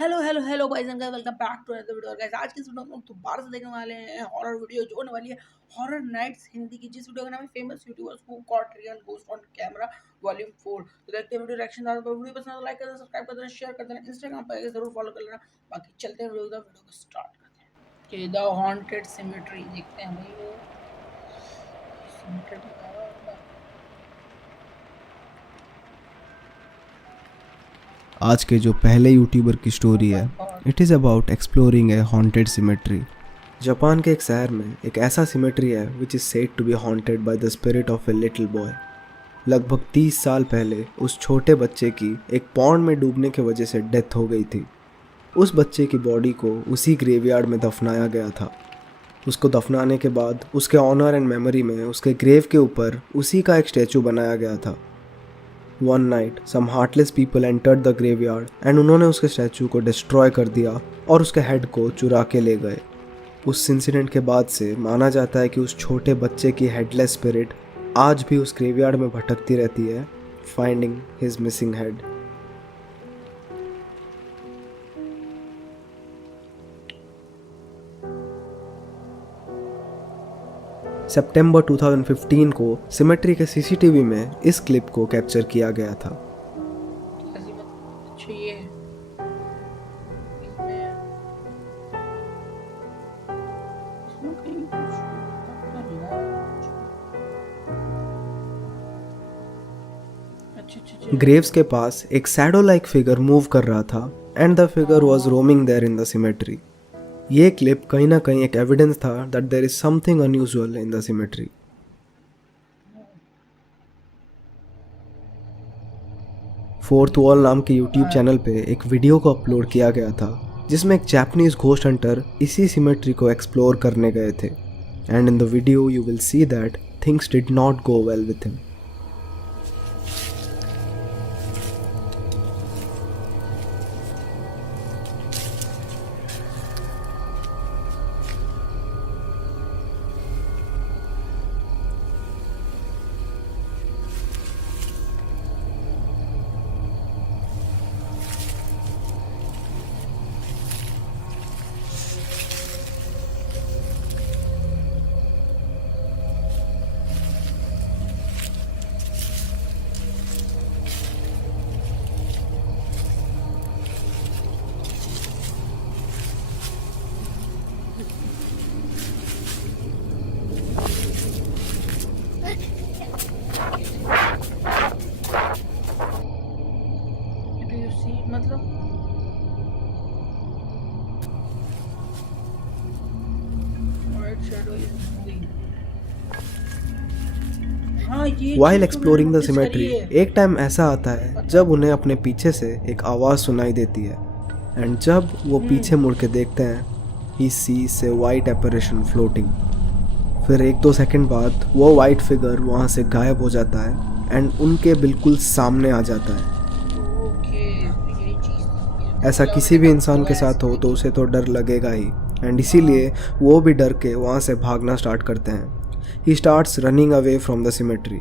Hello guys and welcome back to another video. Guys आज की इस वीडियो में हम दोबारा से देखने वाले हैं हॉरर वीडियो जो होने वाली है हॉरर नाइट्स हिंदी की, जिस वीडियो का नाम है famous YouTubers who caught real ghost on camera volume 4। तो देखते हैं वीडियो रिएक्शन। वीडियो पसंद तो लाइक कर देना, सब्सक्राइब कर देना, शेयर कर देना, इंस्टाग्राम पर जरूर फॉलो कर लेना। बाकी चलते हैं वीडियो को स्टार्ट करते हैं। कि द हॉन्टेड सिमेट्री देखते हैं भाई वो सिमेट्री। आज के जो पहले यूट्यूबर की स्टोरी है, it is about exploring a haunted cemetery. Japan के एक शहर में एक ऐसा सिमेट्री है which is said to be haunted by the spirit of a little boy. लगभग 30 साल पहले उस छोटे बच्चे की एक पॉन्ड में डूबने की वजह से डेथ हो गई थी। उस बच्चे की बॉडी को उसी ग्रेवयार्ड में दफनाया गया था। उसको दफनाने के बाद उसके ऑनर एंड मेमोरी में उसके ग्रेव के ऊपर उसी का एक स्टैचू बनाया गया था। One night, some heartless people entered the graveyard and उन्होंने उसके स्टैचू को डिस्ट्रॉय कर दिया और उसके हेड को चुरा के ले गए। उस इंसिडेंट के बाद से माना जाता है कि उस छोटे बच्चे की हेडलेस स्पिरिट आज भी उस ग्रेवयार्ड में भटकती रहती है, फाइंडिंग हिज मिसिंग हेड। सितंबर 2015 को सिमेट्री के सीसीटीवी में इस क्लिप को कैप्चर किया गया था। ग्रेव्स के पास एक शैडो लाइक फिगर मूव कर रहा था and the figure was roaming there in the cemetery. ये क्लिप कहीं ना कहीं एक एविडेंस था that there is something unusual in the cemetery. Fourth wall नाम के यूट्यूब चैनल पे एक वीडियो को अपलोड किया गया था जिसमें एक जापानीज घोस्ट हंटर इसी सिमेट्री को एक्सप्लोर करने गए थे and in the video you will see that things did not go well with him. मतलब While exploring the cemetery, एक टाइम ऐसा आता है जब उन्हें अपने पीछे से एक आवाज़ सुनाई देती है एंड जब वो पीछे मुड़ के देखते हैं he sees a white apparition floating। फिर 1-2 सेकंड बाद वो वाइट फिगर वहाँ से गायब हो जाता है एंड उनके बिल्कुल सामने आ जाता है। ऐसा किसी भी इंसान के साथ हो तो उसे तो डर लगेगा ही एंड इसीलिए वो भी डर के वहाँ से भागना स्टार्ट करते हैं। He starts running away from the cemetery.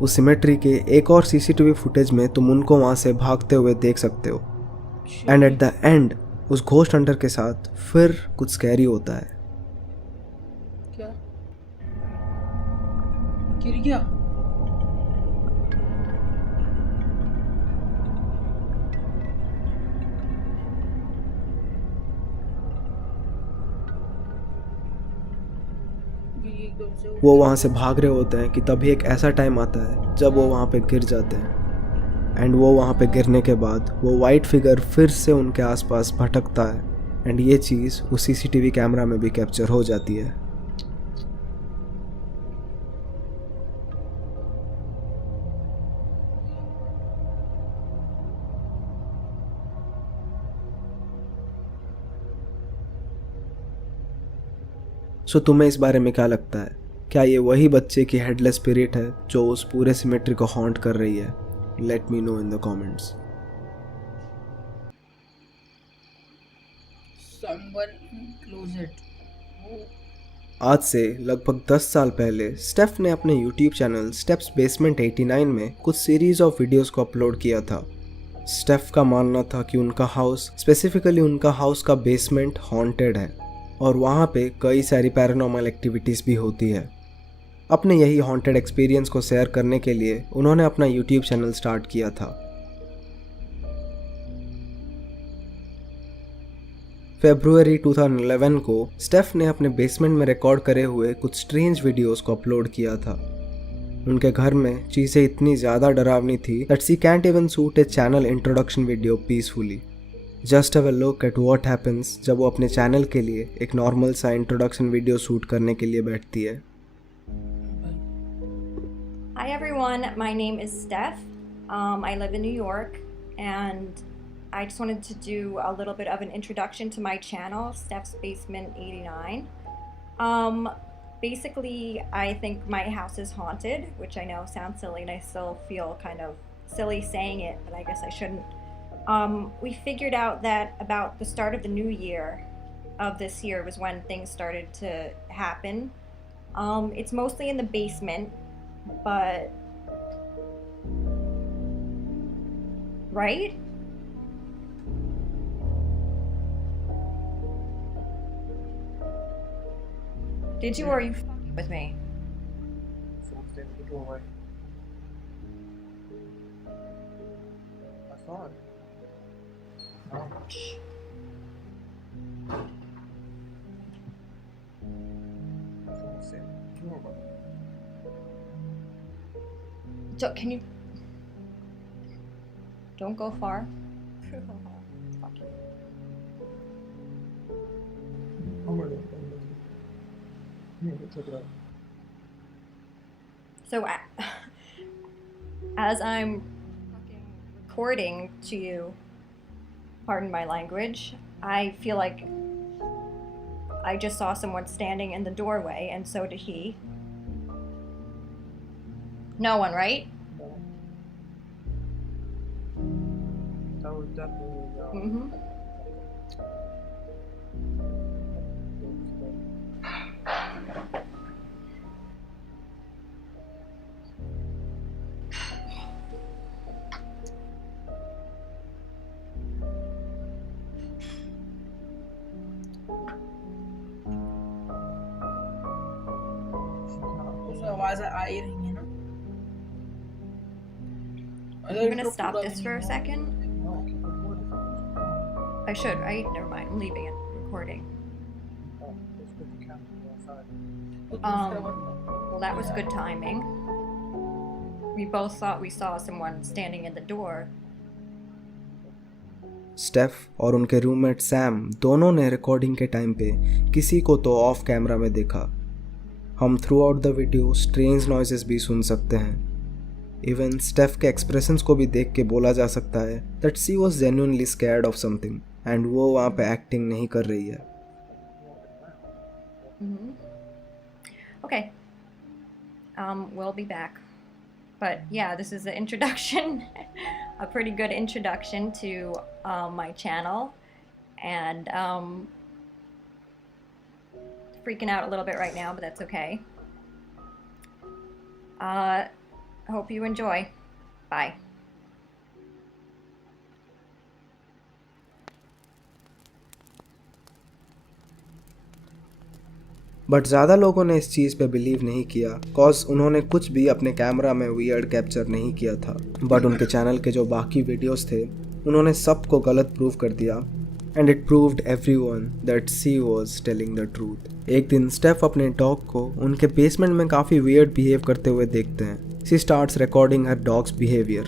उस सिमेट्री के एक और सीसीटीवी फुटेज में तुम उनको वहाँ से भागते हुए देख सकते हो एंड एट द एंड उस घोस्ट हंटर के साथ फिर कुछ स्कैरी होता है। क्या गिर गया? वो वहाँ से भाग रहे होते हैं कि तभी एक ऐसा टाइम आता है जब वो वहाँ पे गिर जाते हैं एंड वो वहाँ पे गिरने के बाद वो वाइट फिगर फिर से उनके आसपास भटकता है एंड ये चीज़ उस सीसीटीवी कैमरा में भी कैप्चर हो जाती है। सो तुम्हें इस बारे में क्या लगता है? क्या ये वही बच्चे की हेडलेस स्पिरिट है जो उस पूरे सिमेट्री को हॉन्ट कर रही है? Let me know in the comments. Someone in closet. आज से लगभग 10 साल पहले स्टेफ ने अपने यूट्यूब चैनल स्टेप्स बेसमेंट 89 में कुछ सीरीज ऑफ वीडियोस को अपलोड किया था। स्टेफ का मानना था कि उनका हाउस, स्पेसिफिकली उनका हाउस का बेसमेंट हॉन्टेड है और वहाँ पे कई सारी पैरानॉर्मल एक्टिविटीज़ भी होती है। अपने यही हॉन्टेड एक्सपीरियंस को शेयर करने के लिए उन्होंने अपना यूट्यूब चैनल स्टार्ट किया था। फरवरी 2011 को स्टेफ ने अपने बेसमेंट में रिकॉर्ड करे हुए कुछ स्ट्रेंज वीडियोस को अपलोड किया था। उनके घर में चीज़ें इतनी ज़्यादा डरावनी थी that she can't even shoot A channel introduction video peacefully. Just have a look at what happens जब वो अपने चैनल के लिए एक नॉर्मल सा इंट्रोडक्शन वीडियो शूट करने के लिए बैठती है। Hi everyone, my name is Steph. I live in New York and I just wanted to do a little bit of an introduction to my channel, Steph's Basement 89. Basically, I think my house is haunted, which I know sounds silly and I still feel kind of silly saying it, but I guess I shouldn't. We figured out that about the start of the new year of this year was when things started to happen. It's mostly in the basement, but right? Did you or are you f***ing with me? Someone stayed at the doorway. I saw it. Oh. Someone stayed at the doorway. Can you don't go far? Fuck you. I'm ready. Check it out. So as I'm fucking recording to you, pardon my language, I feel like I just saw someone standing in the doorway, and so did he. No one, right? No. That was definitely Mm-hmm. उसमें आवाज आ ही रही है ना। I'm gonna stop this for a second. No, I can't record it. I should, right? Never mind. I'm leaving it recording. Oh, let's put the camera outside. Well, that was good timing. We both thought we saw someone standing in the door. Steph और उनके roommate Sam दोनों ने recording के time पे किसी को तो of camera में देखा। हम through out the video strange noises भी सुन सकते हैं। इवन स्टेफ के एक्सप्रेशंस को भी देख के बोला जा सकता है that she was genuinely scared of something and वो वहाँ पे एक्टिंग नहीं कर रही है। Okay. We'll be back. But yeah, this is the introduction, a pretty good introduction to my channel, and freaking out a little bit right now, but that's okay. Hope you enjoy. Bye. But ज़्यादा लोगों ने इस चीज़ पे believe नहीं किया cause उन्होंने कुछ भी अपने कैमरा में वियर्ड कैप्चर नहीं किया था। बट उनके चैनल के जो बाकी वीडियोस थे उन्होंने सबको गलत प्रूव कर दिया and it proved everyone that she was telling the truth. एक दिन स्टेफ अपने डॉग को उनके बेसमेंट में काफ़ी वियर्ड बिहेव करते हुए देखते हैं। She starts recording her dogs behaviour.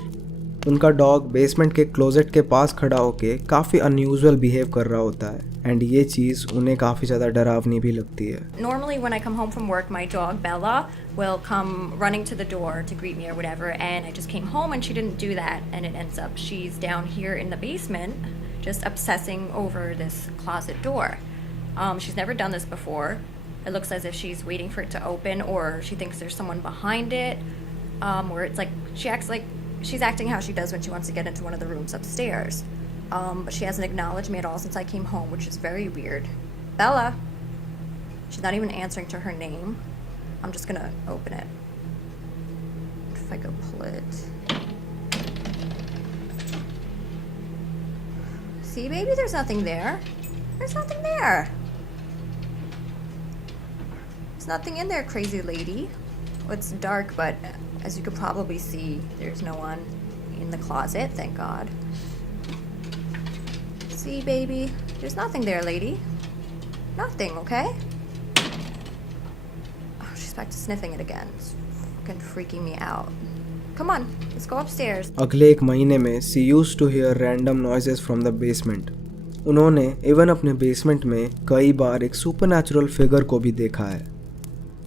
उनका डॉग बेसमेंट के क्लोजेट के पास खड़ा होके काफ़ी अनयूजुअल बिहेव कर रहा होता है एंड ये चीज़ उन्हें काफ़ी ज़्यादा डरावनी भी लगती है। Normally when I come home from work, my dog Bella will come running to the door to greet me or whatever, and I just came home and she didn't do that, and it ends up she's down here in the basement just obsessing over this closet door. She's never done this before. It looks as if she's waiting for it to open, or she thinks there's someone behind it, or it's like she acts like she's acting how she does when she wants to get into one of the rooms upstairs. But she hasn't acknowledged me at all since I came home, which is very weird. Bella, She's not even answering to her name. I'm just gonna open it. If I go pull it. See, baby, there's nothing there. There's nothing there. There's nothing in there, crazy lady. Well, it's dark, but as you could probably see, there's no one in the closet, thank God. See, baby, there's nothing there, lady. Nothing, okay? Oh, she's back to sniffing it again. It's fucking freaking me out. Come on, let's go upstairs. अगले एक महीने में she used to hear random noises from the basement. उन्होंने even अपने basement में कई बार एक supernatural figure को भी देखा है.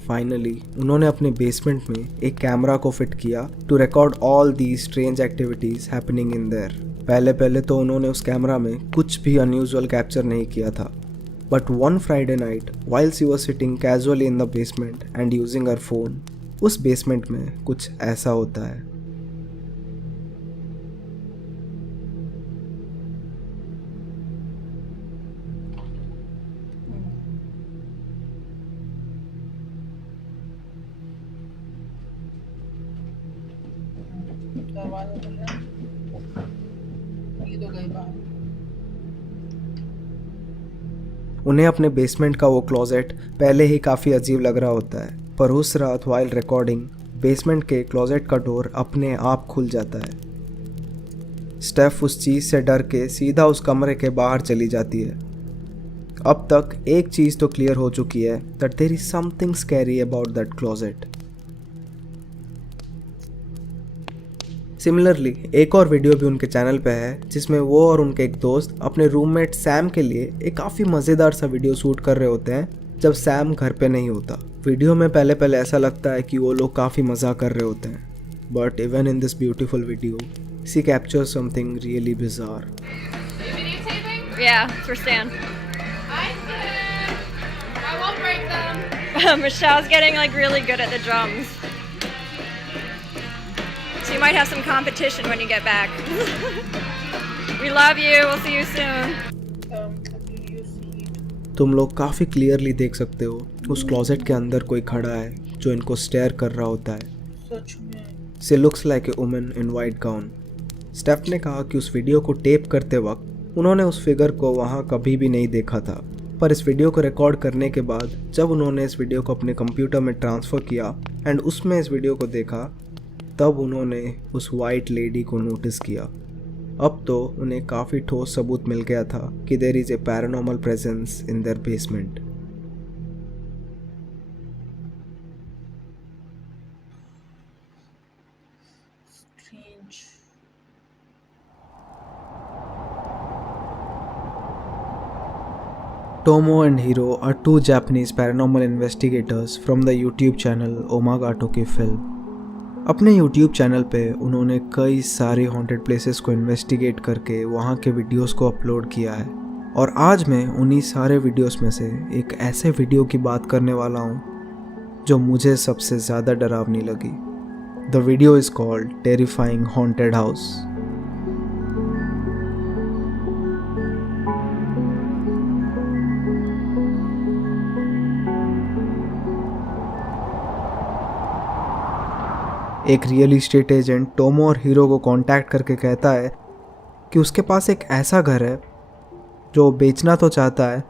फाइनली उन्होंने अपने बेसमेंट में एक कैमरा को फिट किया to record all the strange activities happening in there. पहले तो उन्होंने उस कैमरा में कुछ भी अनयूजुअल कैप्चर नहीं किया था. But one Friday night while she was sitting casually in the basement and using her phone, उस बेसमेंट में कुछ ऐसा होता है. दरवाजा खुल रहा है, ये तो गई बाहर. उन्हें अपने बेसमेंट का वो क्लोजेट पहले ही काफ़ी अजीब लग रहा होता है, पर उस रात वाइल रिकॉर्डिंग बेसमेंट के क्लोजेट का डोर अपने आप खुल जाता है. स्टेफ उस चीज़ से डर के सीधा उस कमरे के बाहर चली जाती है. अब तक एक चीज़ तो क्लियर हो चुकी है that there is something scary about that closet. Similarly एक और वीडियो भी उनके चैनल पे है जिसमें वो और उनके एक दोस्त अपने रूममेट सैम के लिए एक काफ़ी मज़ेदार सा वीडियो शूट कर रहे होते हैं जब सैम घर पे नहीं होता. वीडियो में पहले ऐसा लगता है कि वो लोग काफ़ी मज़ा कर रहे होते हैं, but even in this beautiful video she captures something really bizarre. Yeah, it's for Stan. I won't break them. Michelle's getting like really good at the drums. So you might have some competition when you get back. We love you. We'll see you soon. Video seat. तुम लोग काफ़ी clearly देख सकते हो उस closet के अंदर कोई खड़ा है जो इनको स्टेयर कर रहा होता है. सच में she looks like a woman in white gown. Steph ने कहा कि उस वीडियो को टेप करते वक्त उन्होंने उस फिगर को वहाँ कभी भी नहीं देखा था, पर इस वीडियो को रिकॉर्ड करने के बाद जब उन्होंने इस वीडियो को अपने कंप्यूटर में ट्रांसफ़र किया एंड उसमें इस वीडियो को देखा, तब उन्होंने उस वाइट लेडी को नोटिस किया. अब तो उन्हें काफ़ी ठोस सबूत मिल गया था कि there is a paranormal presence in their basement. strange. Tomo and Hiro are two Japanese paranormal investigators from the YouTube channel Omagatoki Film. अपने YouTube चैनल पे उन्होंने कई सारे हॉन्टेड प्लेसेस को इन्वेस्टिगेट करके वहाँ के वीडियोस को अपलोड किया है, और आज मैं उन्हीं सारे वीडियोस में से एक ऐसे वीडियो की बात करने वाला हूँ जो मुझे सबसे ज़्यादा डरावनी लगी. The video is called terrifying haunted house. एक रियल इस्टेट एजेंट टोमो और हीरो को कांटेक्ट करके कहता है कि उसके पास एक ऐसा घर है जो बेचना तो चाहता है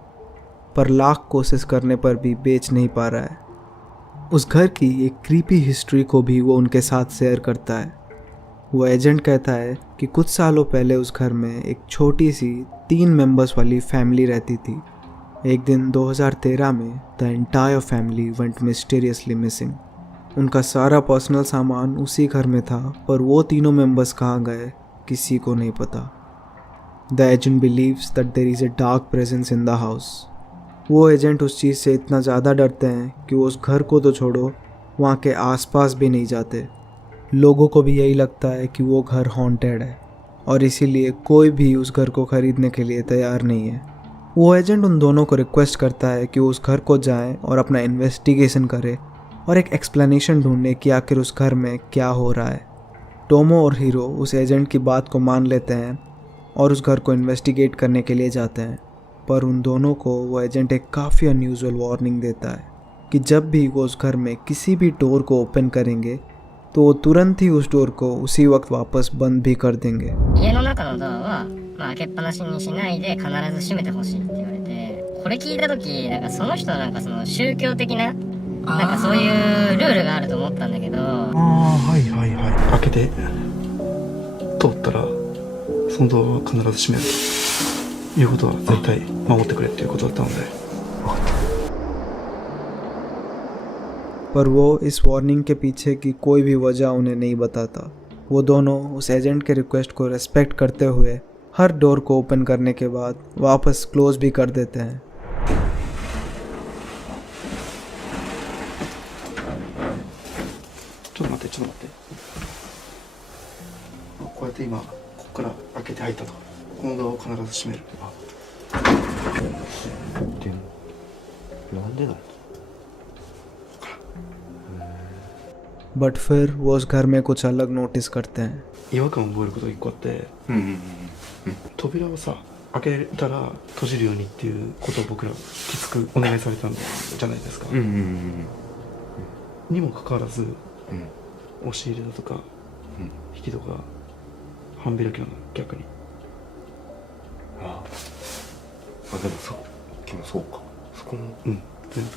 पर लाख कोशिश करने पर भी बेच नहीं पा रहा है. उस घर की एक क्रीपी हिस्ट्री को भी वो उनके साथ शेयर करता है. वो एजेंट कहता है कि कुछ सालों पहले उस घर में एक छोटी सी 3 मेंबर्स वाली फैमिली रहती थी. एक दिन 2013 में the entire family went mysteriously missing. उनका सारा पर्सनल सामान उसी घर में था, पर वो तीनों मेंबर्स कहाँ गए किसी को नहीं पता. The agent believes that there is a dark presence in the house. वो एजेंट उस चीज़ से इतना ज़्यादा डरते हैं कि वो उस घर को तो छोड़ो वहाँ के आसपास भी नहीं जाते. लोगों को भी यही लगता है कि वो घर हॉन्टेड है और इसीलिए कोई भी उस घर को ख़रीदने के लिए तैयार नहीं है. वो एजेंट उन दोनों को रिक्वेस्ट करता है कि वो उस घर को जाएं और अपना इन्वेस्टिगेशन करें और एक एक्सप्लेनेशन ढूंढने कि आखिर उस घर में क्या हो रहा है. टोमो और हीरो उस एजेंट की बात को मान लेते हैं और उस घर को इन्वेस्टिगेट करने के लिए जाते हैं. पर उन दोनों को वो एजेंट एक काफ़ी अनयूजुअल वार्निंग देता है कि जब भी वो उस घर में किसी भी डोर को ओपन करेंगे तो वो तुरंत ही उस डोर को उसी वक्त वापस बंद भी कर देंगे। 家の中のドアは、開けっぱなしにしないで必ず閉めてほしいって言われて、これ聞いた時なんかその人はなんかその宗教的ななんかそういうルールがあると思ったんだけど、ああ、はいはいはい。開けて通ったらそのドアは必ず閉めるということは絶対守ってくれっていうことだったので。 पर वो इस वार्निंग के पीछे की कोई भी वजह उन्हें नहीं बताता। वो दोनों उस एजेंट के रिक्वेस्ट को रेस्पेक्ट करते हुए हर डोर को ओपन करने के बाद वापस क्लोज भी कर देते हैं। ちょっと待ってちょっと待って。こうやって今ここから開けて入ったと。このドアを必ず閉める。でもなんでだろう。 बट फिर वो उस घर में कुछ अलग नोटिस करते हैं। 違和感を覚えることが一個あって、扉をさ開けたら閉じるようにっていうことを僕らきつくお願いされたんじゃないですか。にもかかわらず、押し入れだとか、引き戸が半開きなの逆に。あでもそうでもそうかそこの全部。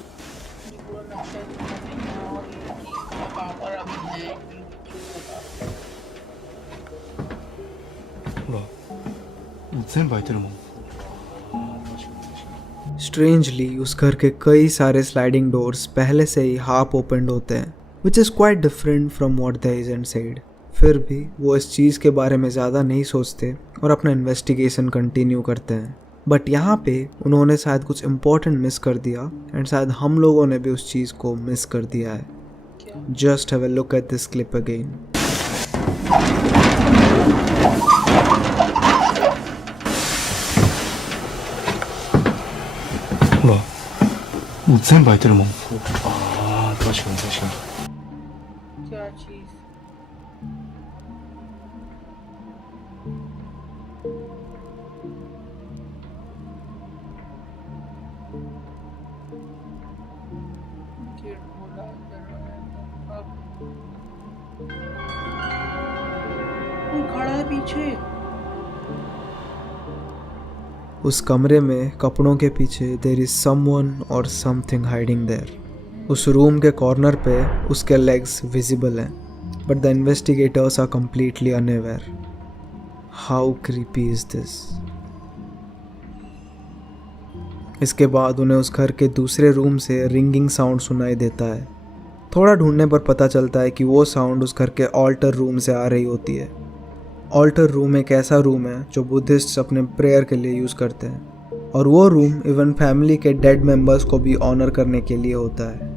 ほらもう全部開いてるもん。 स्ट्रेंजली उस घर के कई सारे स्लाइडिंग डोर्स पहले से ही हाफ ओपनड होते हैं, which is quite different from what the agent said. फिर भी वो इस चीज़ के बारे में ज़्यादा नहीं सोचते और अपना इन्वेस्टिगेशन कंटिन्यू करते हैं। बट यहाँ पे उन्होंने शायद कुछ इम्पोर्टेंट मिस कर दिया एंड शायद हम लोगों ने भी उस चीज़ को मिस कर दिया है। Just have a look at this clip अगेन।ほらもう全部開いてるもん。ああ確かに確かに क्या चीज? गेट खोला, दरवाजा कोई खड़ा है पीछे। उस कमरे में कपड़ों के पीछे देयर इज समवन और समथिंग हाइडिंग देयर। उस रूम के कॉर्नर पे उसके लेग्स विजिबल हैं, but the investigators are completely unaware. How creepy is this? इसके बाद उन्हें उस घर के दूसरे रूम से रिंगिंग साउंड सुनाई देता है। थोड़ा ढूंढने पर पता चलता है कि वो साउंड उस घर के ऑल्टर रूम से आ रही होती है। ऑल्टर रूम एक ऐसा रूम है जो बुद्धिस्ट अपने प्रेयर के लिए यूज़ करते हैं, और वो रूम इवन फैमिली के डेड मेंबर्स को भी ऑनर करने के लिए होता है।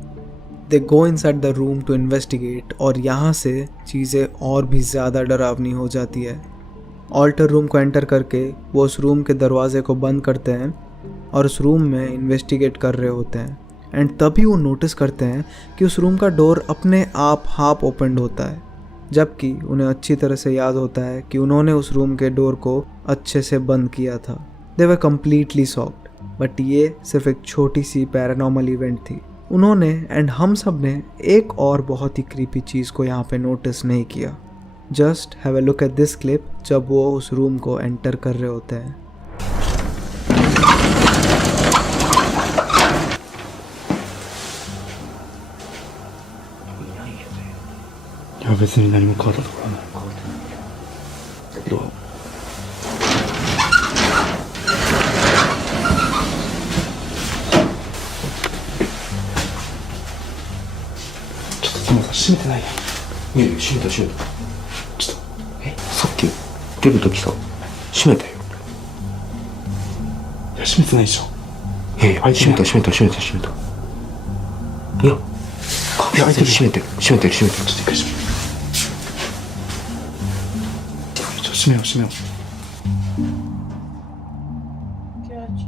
They go inside the room to investigate, और यहाँ से चीज़ें और भी ज़्यादा डरावनी हो जाती है। ऑल्टर रूम को एंटर करके वो उस रूम के दरवाजे को बंद करते हैं और उस रूम में इन्वेस्टिगेट कर रहे होते हैं। एंड तभी वो नोटिस करते हैं कि उस रूम का डोर अपने आप हाफ ओपनड होता है, जबकि उन्हें अच्छी तरह से याद होता है कि उन्होंने उस रूम के डोर को अच्छे से बंद किया था। दे वर कम्प्लीटली शॉक्ड, बट ये सिर्फ एक छोटी सी पैरानॉर्मल इवेंट थी। उन्होंने एंड हम सब ने एक और बहुत ही क्रीपी चीज़ को यहाँ पे नोटिस नहीं किया। Just have a look at this clip जब वो उस रूम को एंटर कर रहे होते हैं। いや別に何も変わったところはない。どう？ちょっとすみません閉めてないやん。いやいや閉めた閉めたちょっとさっき出るときさ閉めたよ。いや閉めてないでしょ。いやいや閉めた閉めた閉めた閉めたいや確実に閉めてる閉めてる閉めてる。ちょっと一回閉めよう。閉めよう閉めよう。 क्या चीज?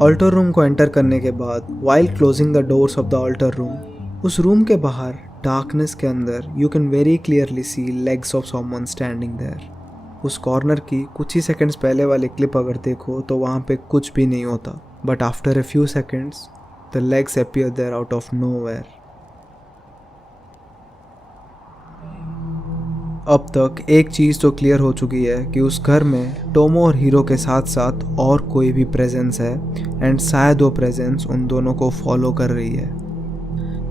ऑल्टर रूम को एंटर करने के बाद while closing the doors of the altar room, उस रूम के बाहर डार्कनेस के अंदर you can very clearly see legs of someone standing there. उस कॉर्नर की कुछ ही सेकंड्स पहले वाली क्लिप अगर देखो तो वहाँ पे कुछ भी नहीं होता, but after a few seconds the legs appear there out of nowhere. अब तक एक चीज़ तो क्लियर हो चुकी है कि उस घर में टोमो और हीरो के साथ साथ और कोई भी प्रेजेंस है एंड शायद वो प्रेजेंस उन दोनों को फॉलो कर रही है।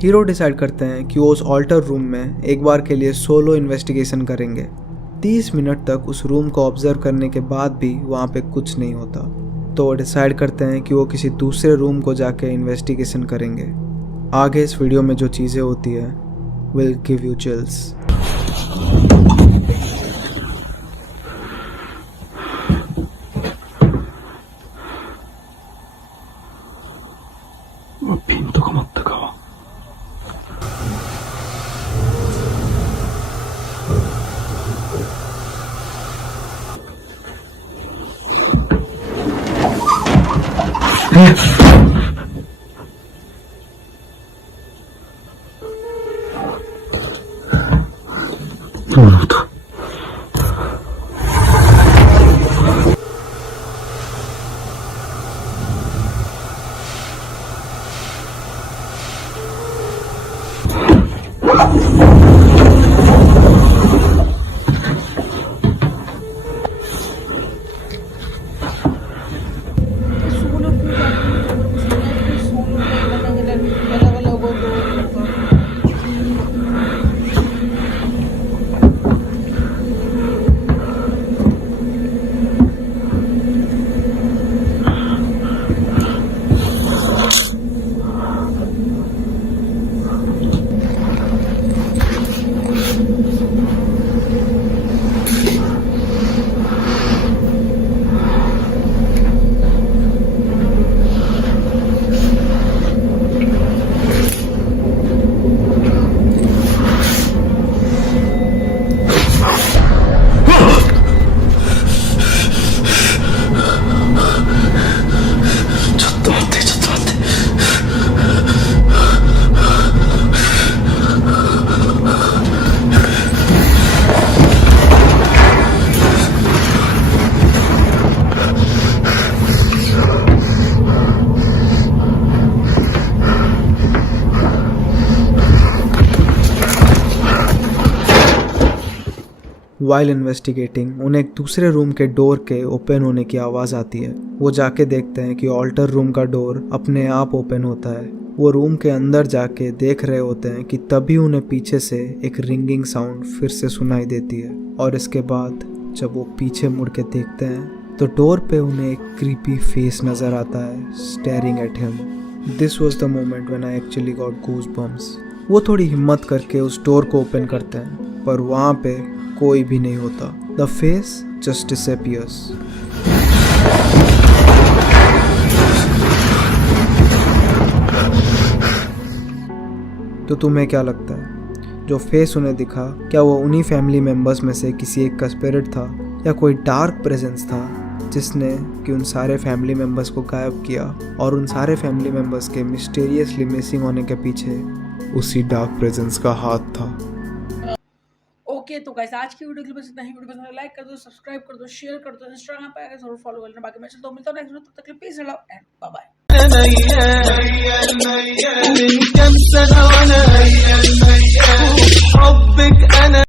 हीरो डिसाइड करते हैं कि वो उस ऑल्टर रूम में एक बार के लिए सोलो इन्वेस्टिगेशन करेंगे। 30 मिनट तक उस रूम को ऑब्जर्व करने के बाद भी वहाँ पे कुछ नहीं होता, तो वो डिसाइड करते हैं कि वो किसी दूसरे रूम को जाके इन्वेस्टिगेशन करेंगे। आगे इस वीडियो में जो चीज़ें होती है विल गिव यू चिल्स।ピントが持ったか。なるほど。सोलो क्यों जाती है? सोलो अलग अलग हो तो वाइल इन्वेस्टिगेटिंग उन्हें एक दूसरे रूम के डोर के ओपन होने की आवाज़ आती है। वो जाके देखते हैं कि ऑल्टर रूम का डोर अपने आप ओपन होता है। वो रूम के अंदर जाके देख रहे होते हैं कि तभी उन्हें पीछे से एक रिंगिंग साउंड फिर से सुनाई देती है, और इसके बाद जब वो पीछे मुड़ के देखते हैं तो डोर पे उन्हें एक क्रीपी फेस नज़र आता है staring at him. This was the moment when I actually got goosebumps. वो थोड़ी हिम्मत करके उस डोर को ओपन करते हैं, पर वहाँ पे कोई भी नहीं होता। The face just disappears. तो तुम्हें क्या लगता है, जो फेस उन्हें दिखा क्या वो उन्हीं फैमिली मेंबर्स में से किसी एक का स्पिरिट था, या कोई डार्क प्रेजेंस था जिसने कि उन सारे फैमिली मेंबर्स को गायब किया, और उन सारे फैमिली मेंबर्स के मिस्टीरियसली मिसिंग होने के पीछे उसी डार्क प्रेजेंस का हाथ था। ओके तो गाइस आज की वीडियो के लिए बस इतना ही। वीडियो पसंद लाइक कर दो, सब्सक्राइब कर दो, शेयर कर दो, इंस्टाग्राम पे आके जरूर फॉलो कर लेना। बाकी मैं चलता हूं, मिलता हूं नेक्स्ट वीडियो, तब तक के लिए peace and love and bye bye.